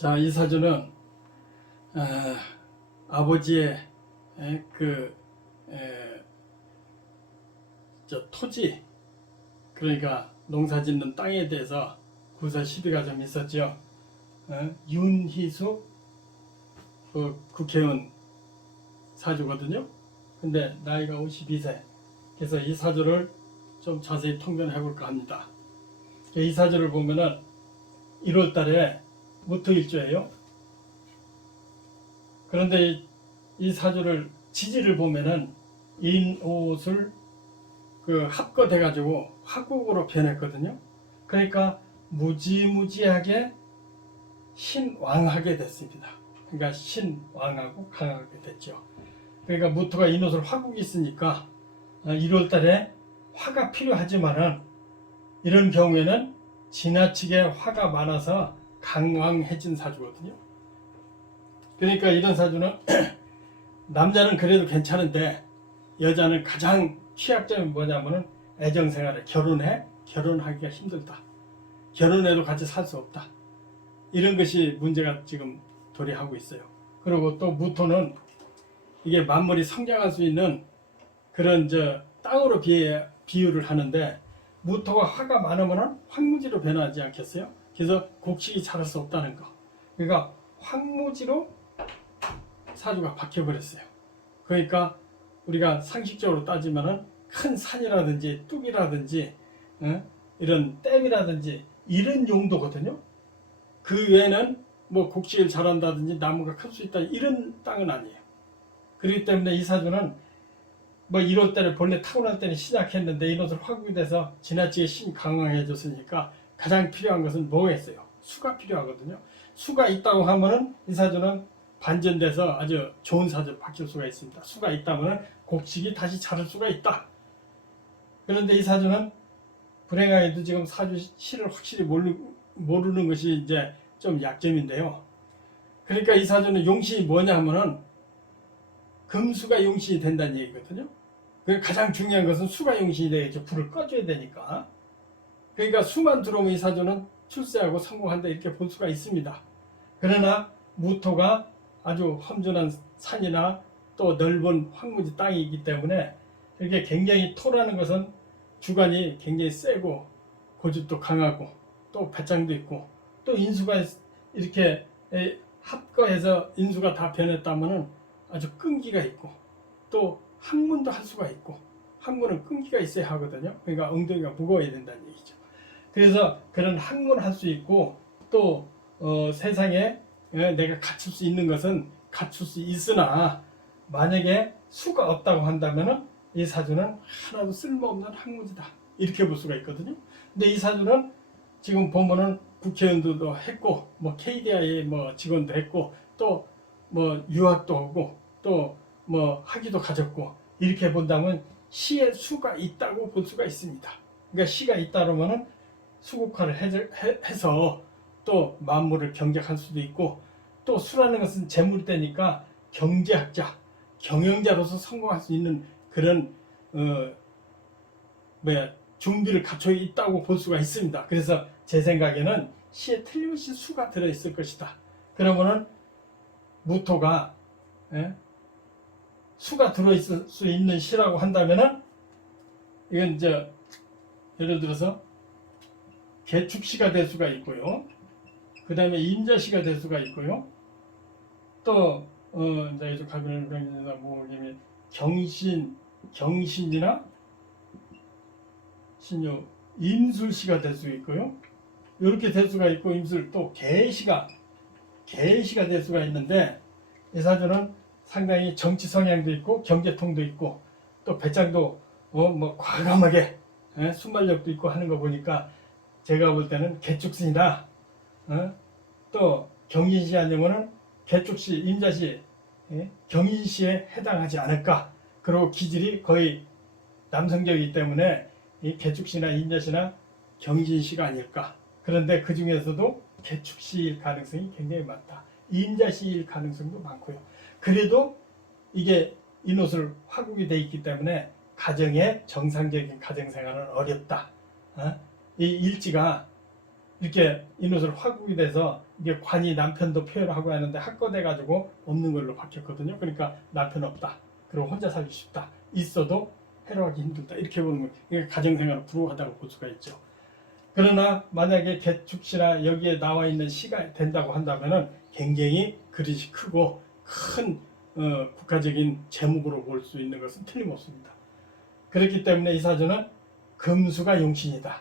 자, 이 사주는 아버지의 그 토지, 그러니까 농사짓는 땅에 대해서 구사 시비가 좀 있었죠. 윤희숙 국회의원 사주거든요. 근데 나이가 52세. 그래서 이 사주를 좀 자세히 통변해 볼까 합니다. 이 사주를 보면은 1월 달에 무토일주예요. 그런데 이 사주를 지지를 보면은 인옷을 합거돼 가지고 화국으로 변했거든요. 그러니까 무지무지하게 신왕하게 됐습니다. 그러니까 신왕하고 강하게 됐죠. 그러니까 무토가 인옷을 화국이 있으니까 1월 달에 화가 필요하지만은 이런 경우에는 지나치게 화가 많아서 강왕해진 사주거든요. 그러니까 이런 사주는 남자는 그래도 괜찮은데 여자는 가장 취약점이 뭐냐면은 애정생활에 결혼하기가 힘들다. 결혼해도 같이 살 수 없다. 이런 것이 문제가 지금 도래하고 있어요. 그리고 또 무토는 이게 만물이 성장할 수 있는 그런 땅으로 비유를 하는데, 무토가 화가 많으면 황무지로 변하지 않겠어요? 그래서 곡식이 자랄 수 없다는 거. 그러니까 황무지로 사주가 바뀌어버렸어요. 그러니까 우리가 상식적으로 따지면은 큰 산이라든지 뚝이라든지 이런 댐이라든지 이런 용도거든요. 그 외에는 뭐 곡식을 자란다든지 나무가 클 수 있다 이런 땅은 아니에요. 그렇기 때문에 이 사주는 뭐 1월 달에 본래 타고날 때는 시작했는데 이것을 화국이 돼서 지나치게 신강화해졌으니까 가장 필요한 것은 뭐겠어요? 수가 필요하거든요. 수가 있다고 하면은 이 사주는 반전돼서 아주 좋은 사주로 바뀔 수가 있습니다. 수가 있다면 곡식이 다시 자랄 수가 있다. 그런데 이 사주는 불행하게도 지금 사주 시를 확실히 모르는 것이 이제 좀 약점인데요. 그러니까 이 사주는 용신이 뭐냐 하면은 금수가 용신이 된다는 얘기거든요. 가장 중요한 것은 수가 용신이 되겠죠. 불을 꺼줘야 되니까. 그러니까 수만 들어오면 이 사주는 출세하고 성공한다 이렇게 볼 수가 있습니다. 그러나 무토가 아주 험준한 산이나 또 넓은 황무지 땅이기 때문에 이렇게 굉장히 토라는 것은 주관이 굉장히 세고 고집도 강하고 또 배짱도 있고 또 인수가 이렇게 합거해서 인수가 다 변했다면은 아주 끈기가 있고 또 학문도 할 수가 있고, 학문은 끈기가 있어야 하거든요. 그러니까 엉덩이가 무거워야 된다는 얘기죠. 그래서 그런 학문을 할 수 있고 또 세상에 내가 갖출 수 있는 것은 갖출 수 있으나 만약에 수가 없다고 한다면은 이 사주는 하나도 쓸모없는 학문이다 이렇게 볼 수가 있거든요. 근데 이 사주는 지금 보면은 국회의원도 했고 뭐 KDI 뭐 직원도 했고 또 뭐 유학도 하고 또 뭐 학위도 가졌고 이렇게 본다면 시에 수가 있다고 볼 수가 있습니다. 그러니까 시가 있다 그러면은 수국화를 해서 또 만물을 경작할 수도 있고 또 수라는 것은 재물대니까 경제학자, 경영자로서 성공할 수 있는 그런 준비를 갖춰 있다고 볼 수가 있습니다. 그래서 제 생각에는 시에 틀림없이 수가 들어있을 것이다. 그러면은 무토가 수가 들어있을 수 있는 시라고 한다면은 이건 예를 들어서 개축시가 될 수가 있고요. 그 다음에 임자시가 될 수가 있고요. 또 이제 가변병이나 뭐 경신이나 신유 임술시가 될 수 있고요. 이렇게 될 수가 있고 임술 또 개시가 될 수가 있는데 이 사주는 상당히 정치 성향도 있고 경제통도 있고 또 배짱도 뭐 과감하게 순발력도 있고 하는 거 보니까 제가 볼 때는 개축신이나 또 경신시 아니면은 개축시, 임자시, 경인시에 해당하지 않을까. 그리고 기질이 거의 남성적이기 때문에 이 개축시나 임자시나 경신시가 아닐까. 그런데 그 중에서도 개축시일 가능성이 굉장히 많다. 임자시일 가능성도 많고요. 그래도 이게 인옷을 화국이 돼 있기 때문에 가정의 정상적인 가정생활은 어렵다. 이 일지가 이렇게 인옷을 화국이 돼서 이게 관이 남편도 표현하고 하는데 합거돼 가지고 없는 걸로 바뀌었거든요. 그러니까 남편 없다. 그리고 혼자 살기 쉽다. 있어도 해로하기 힘들다. 이렇게 보는 거예요. 이게 가정생활을 불우하다고 볼 수가 있죠. 그러나 만약에 개축시나 여기에 나와 있는 시가 된다고 한다면은 굉장히 그릇이 크고 큰 국가적인 제목으로 볼 수 있는 것은 틀림없습니다. 그렇기 때문에 이 사주는 금수가 용신이다.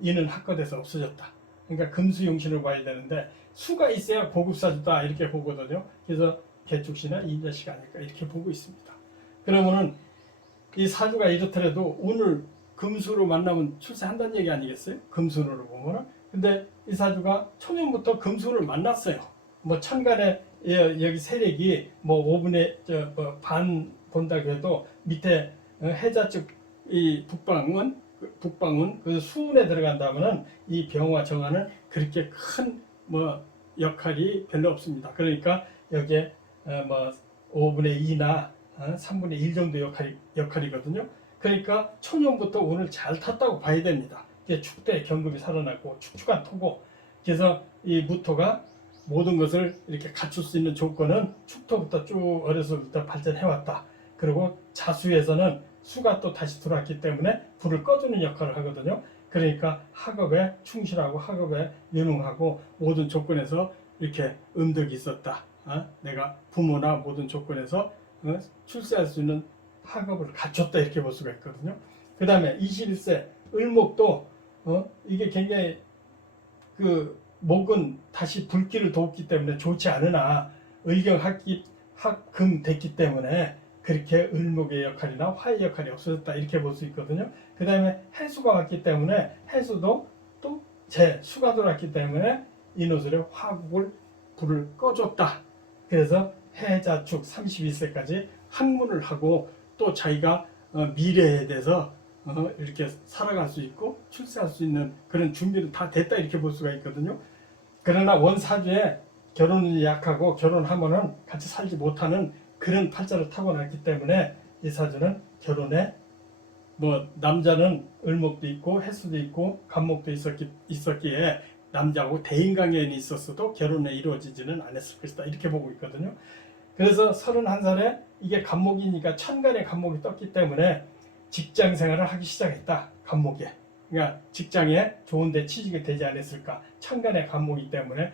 이는 합거돼서 없어졌다. 그러니까 금수용신을 봐야 되는데 수가 있어야 고급사주다 이렇게 보거든요. 그래서 개축시나 인자시가 아닐까 이렇게 보고 있습니다. 그러면은 이 사주가 이렇더라도 오늘 금수로 만나면 출세한다는 얘기 아니겠어요? 금수로 보면은. 근데 이 사주가 초년부터 금수를 만났어요. 뭐 천간에 여기 세력이 뭐 5분의 반 본다고 해도 밑에 해자 쪽 이 북방운 그 수운에 들어간다면은 이 병화 정화는 그렇게 큰 뭐 역할이 별로 없습니다. 그러니까 여기에 뭐 5분의 2나 3분의 1 정도 역할이거든요. 그러니까 초년부터 운을 잘 탔다고 봐야 됩니다. 이제 축대 경금이 살아나고 축축한 토고, 그래서 이 무토가 모든 것을 이렇게 갖출 수 있는 조건은 축토부터 쭉 어려서부터 발전해왔다. 그리고 자수에서는 수가 또 다시 들어왔기 때문에 불을 꺼주는 역할을 하거든요. 그러니까 학업에 충실하고 학업에 유능하고 모든 조건에서 이렇게 음덕이 있었다. 내가 부모나 모든 조건에서 출세할 수 있는 학업을 갖췄다 이렇게 볼 수가 있거든요. 그 다음에 21세 을목도 이게 굉장히 그 목은 다시 불길을 돋기 때문에 좋지 않으나 의경합금 됐기 때문에 그렇게 을목의 역할이나 화의 역할이 없어졌다 이렇게 볼 수 있거든요. 그 다음에 해수가 왔기 때문에 해수도 또 수가 들어왔기 때문에 인호술의 화국을 불을 꺼줬다. 그래서 해자축 32세까지 학문을 하고 또 자기가 미래에 대해서 이렇게 살아갈 수 있고 출세할 수 있는 그런 준비는 다 됐다 이렇게 볼 수가 있거든요. 그러나 원사주에 결혼이 약하고 결혼하면은 같이 살지 못하는 그런 팔자를 타고났기 때문에 이 사주는 결혼에 뭐 남자는 을목도 있고 해수도 있고 간목도 있었기에 남자하고 대인관계인이 있었어도 결혼에 이루어지지는 않았을 것이다 이렇게 보고 있거든요. 그래서 31살에 이게 간목이니까 천간에 간목이 떴기 때문에 직장 생활을 하기 시작했다. 간목에. 그러니까 직장에 좋은데 취직이 되지 않았을까. 천간에 간목이기 때문에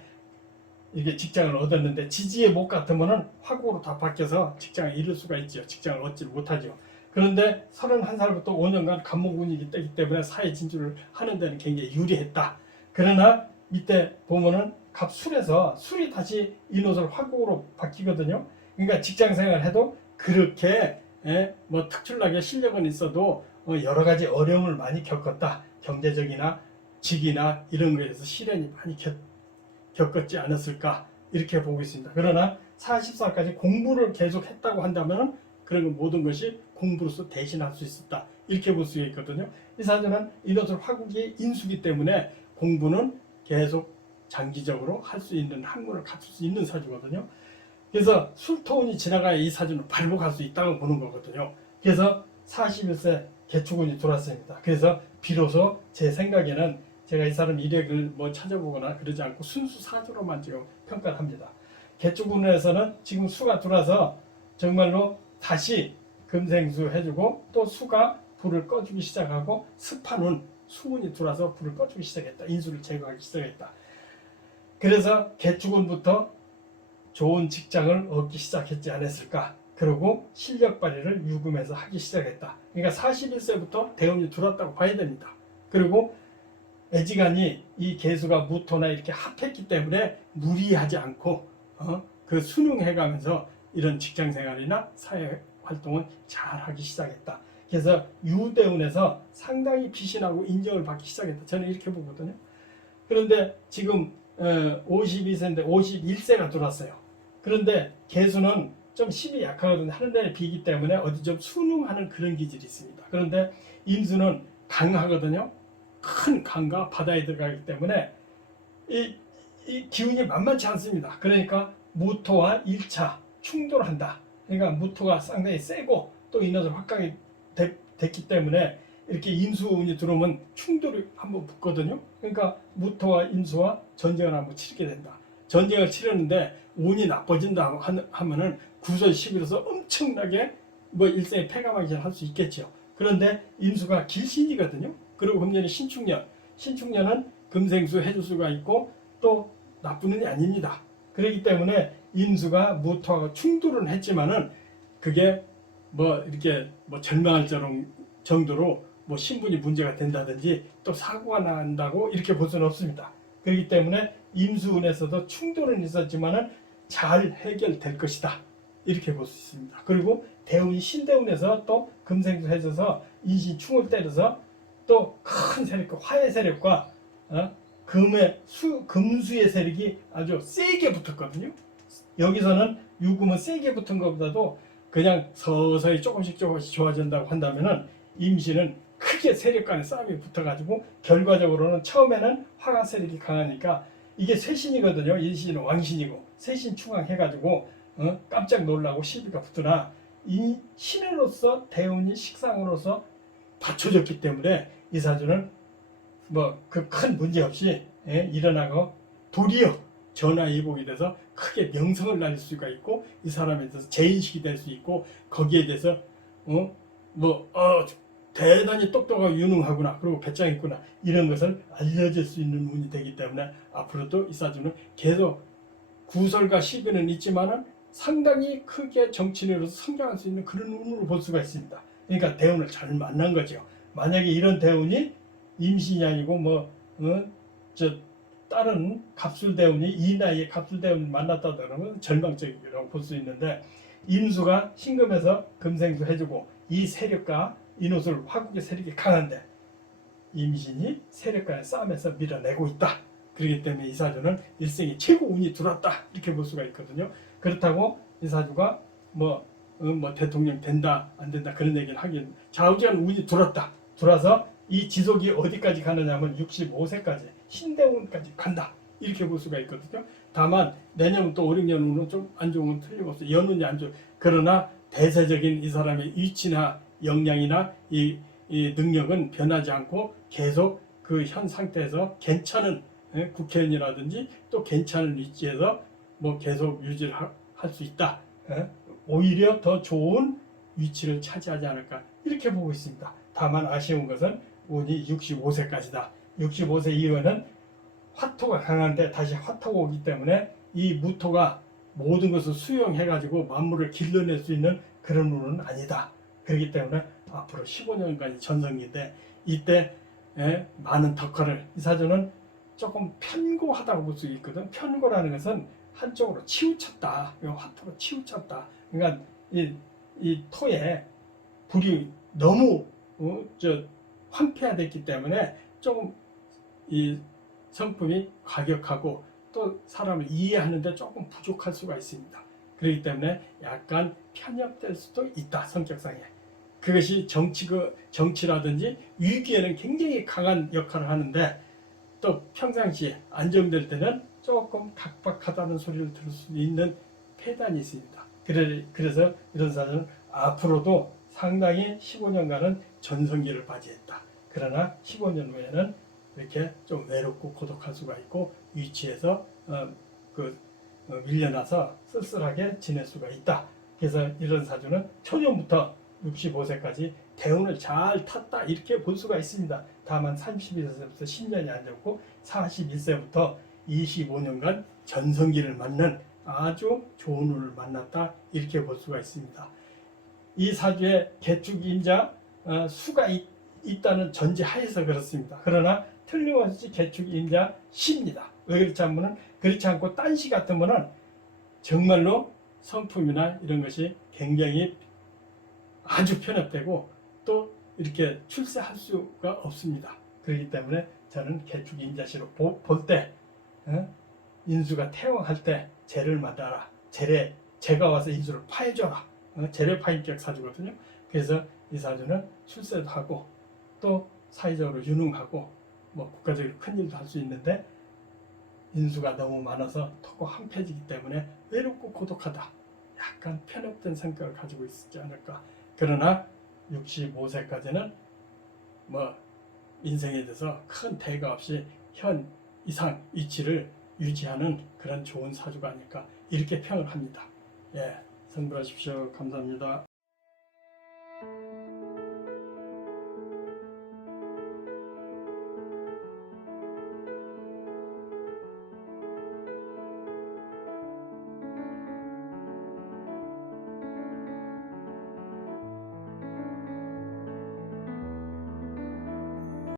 이게 직장을 얻었는데 지지의 목 같으면은 화국으로 다 바뀌어서 직장을 잃을 수가 있죠. 직장을 얻지 못하죠. 그런데 31살부터 5년간 간목운이 뜨기 때문에 사회 진출을 하는 데는 굉장히 유리했다. 그러나 밑에 보면은 갑술에서 술이 다시 인옷을 화국으로 바뀌거든요. 그러니까 직장 생활을 해도 그렇게 뭐 특출나게 실력은 있어도 여러 가지 어려움을 많이 겪었다. 경제적이나 직이나 이런 거에서 시련이 많이 겪었지 않았을까 이렇게 보고 있습니다. 그러나 40살까지 공부를 계속 했다고 한다면 그런 모든 것이 공부로서 대신할 수 있었다 이렇게 볼 수 있거든요. 이 사주는 인옷을 화국이 인수기 때문에 공부는 계속 장기적으로 할 수 있는 학문을 갖출 수 있는 사주거든요. 그래서 술토운이 지나가야 이 사주는 발목할 수 있다고 보는 거거든요. 그래서 41세 개축운이 들어왔습니다. 그래서 비로소 제 생각에는 제가 이 사람 이력을 뭐 찾아보거나 그러지 않고 순수 사주로만 지금 평가를 합니다. 개축운에서는 지금 수가 들어와서 정말로 다시 금생수 해주고 또 수가 불을 꺼주기 시작하고 습한운 수운이 들어와서 불을 꺼주기 시작했다. 인수를 제거하기 시작했다. 그래서 개축운부터 좋은 직장을 얻기 시작했지 않았을까. 그리고 실력 발휘를 유금에서 하기 시작했다. 그러니까 41세부터 대운이 들어왔다고 봐야 됩니다. 그리고 애지간히 이 개수가 무토나 이렇게 합했기 때문에 무리하지 않고 그 순응해가면서 이런 직장생활이나 사회활동을 잘하기 시작했다. 그래서 유대운에서 상당히 비신하고 인정을 받기 시작했다. 저는 이렇게 보거든요. 그런데 지금 52세인데 51세가 들어왔어요. 그런데 개수는 좀 힘이 약하거든요. 하늘날에 비기 때문에 어디 좀 순응하는 그런 기질이 있습니다. 그런데 임수는 강하거든요. 큰 강과 바다에 들어가기 때문에 이 기운이 만만치 않습니다. 그러니까 무토와 1차 충돌한다. 그러니까 무토가 상당히 세고 또 인허가 확강이 됐기 때문에 이렇게 인수운이 들어오면 충돌이 한번 붙거든요. 그러니까 무토와 인수와 전쟁을 한번 치르게 된다. 전쟁을 치르는데 운이 나빠진다 하면은 구설 11에서 엄청나게 뭐 일생에 패가망신을 할 수 있겠죠. 그런데 인수가 길신이거든요. 그리고 금년이 신축년, 신축년은 금생수 해줄 수가 있고 또 나쁜 운이 아닙니다. 그렇기 때문에 인수가 무토하고 충돌은 했지만은 그게 뭐 이렇게 뭐 절망할 정도로 뭐 신분이 문제가 된다든지 또 사고가 난다고 이렇게 볼 수는 없습니다. 그렇기 때문에 임수운에서도 충돌은 있었지만은 잘 해결될 것이다. 이렇게 볼 수 있습니다. 그리고 대운이 신대운에서 또 금생수 해줘서 인신충을 때려서 또 큰 세력, 화의 세력과 금수의 세력이 아주 세게 붙었거든요. 여기서는 유금은 세게 붙은 것보다도 그냥 서서히 조금씩 좋아진다고 한다면은 임신은 크게 세력 간의 싸움이 붙어가지고 결과적으로는 처음에는 화가 세력이 강하니까 이게 쇠신이거든요. 인신은 왕신이고 쇠신 충항해가지고 깜짝 놀라고 시비가 붙으나 이 신으로서 대운이 식상으로서 받쳐졌기 때문에 이 사주는 뭐 그 큰 문제 없이 일어나고 도리어 전화위복이 돼서 크게 명성을 날릴 수가 있고 이 사람에 대해서 재인식이 될 수 있고 거기에 대해서 대단히 똑똑하고 유능하구나 그리고 배짱 있구나 이런 것을 알려질 수 있는 운이 되기 때문에 앞으로도 이 사주는 계속 구설과 시비는 있지만은 상당히 크게 정치인으로서 성장할 수 있는 그런 운으로 볼 수가 있습니다. 그러니까 대운을 잘 만난 거죠. 만약에 이런 대운이 임신이 아니고 다른 갑술대운이 이 나이에 갑술대운을 만났다 그러면 절망적이라고 볼 수 있는데 임수가 신금에서 금생수 해주고 이 세력과 인호술 화국의 세력이 강한데 임신이 세력과의 싸움에서 밀어내고 있다. 그렇기 때문에 이 사주는 일생에 최고 운이 들어왔다 이렇게 볼 수가 있거든요. 그렇다고 이 사주가 대통령 된다 안 된다 그런 얘기를 하긴 좌우지간 운이 들어와서 이 지속이 어디까지 가느냐면 65세까지 신대운까지 간다 이렇게 볼 수가 있거든요. 다만 내년 또 5, 6년 운은 좀 안 좋은 건 틀림없어요. 연운이 안 좋아. 그러나 대세적인 이 사람의 위치나 역량이나 이 능력은 변하지 않고 계속 그 현 상태에서 괜찮은 국회의원이라든지 또 괜찮은 위치에서 계속 유지를 할 수 있다. 오히려 더 좋은 위치를 차지하지 않을까 이렇게 보고 있습니다. 다만 아쉬운 것은 운이 65세까지다. 65세 이후에는 화토가 강한데 다시 화토가 오기 때문에 이 무토가 모든 것을 수용해가지고 만물을 길러낼 수 있는 그런 운은 아니다. 그렇기 때문에 앞으로 15년간이 전성기인데 이때 많은 덕화를 이 사주는 조금 편고하다고 볼 수 있거든. 편고라는 것은 한쪽으로 치우쳤다. 화토로 치우쳤다. 그러니까 이 토에 불이 너무 황폐화됐기 때문에 조금 이 성품이 과격하고 또 사람을 이해하는데 조금 부족할 수가 있습니다. 그렇기 때문에 약간 편협될 수도 있다. 성격상에. 그것이 정치라든지 위기에는 굉장히 강한 역할을 하는데 또 평상시에 안정될 때는 조금 각박하다는 소리를 들을 수 있는 폐단이 있습니다. 그래서 이런 사람은 앞으로도 상당히 15년간은 전성기를 맞이했다. 그러나 15년 후에는 이렇게 좀 외롭고 고독할 수가 있고 위치에서 밀려나서 쓸쓸하게 지낼 수가 있다. 그래서 이런 사주는 초년부터 65세까지 대운을 잘 탔다 이렇게 볼 수가 있습니다. 다만 31세부터 10년이 안 좋고 41세부터 25년간 전성기를 맞는 아주 좋은 운을 만났다 이렇게 볼 수가 있습니다. 이 사주에 개축임자 수가 있다는 전제하에서 그렇습니다. 그러나 틀림없이 개축임자 시입니다. 왜 그렇지 않으면 그렇지 않고 딴 시 같으면은 정말로 성품이나 이런 것이 굉장히 아주 편협되고 또 이렇게 출세할 수가 없습니다. 그렇기 때문에 저는 개축임자시로 볼 때 인수가 태왕할 때 재를 만나라. 재가 와서 인수를 파해줘라. 재래 파인격 사주거든요. 그래서 이 사주는 출세도 하고 또 사회적으로 유능하고 국가적으로 큰일도 할 수 있는데 인수가 너무 많아서 토고 황폐해지기 때문에 외롭고 고독하다. 약간 편협된 성격을 가지고 있지 않을까. 그러나 65세까지는 뭐 인생에 대해서 큰 대가 없이 현 이상 위치를 유지하는 그런 좋은 사주가 아닐까 이렇게 평을 합니다. 예, 선물하십시오. 감사합니다.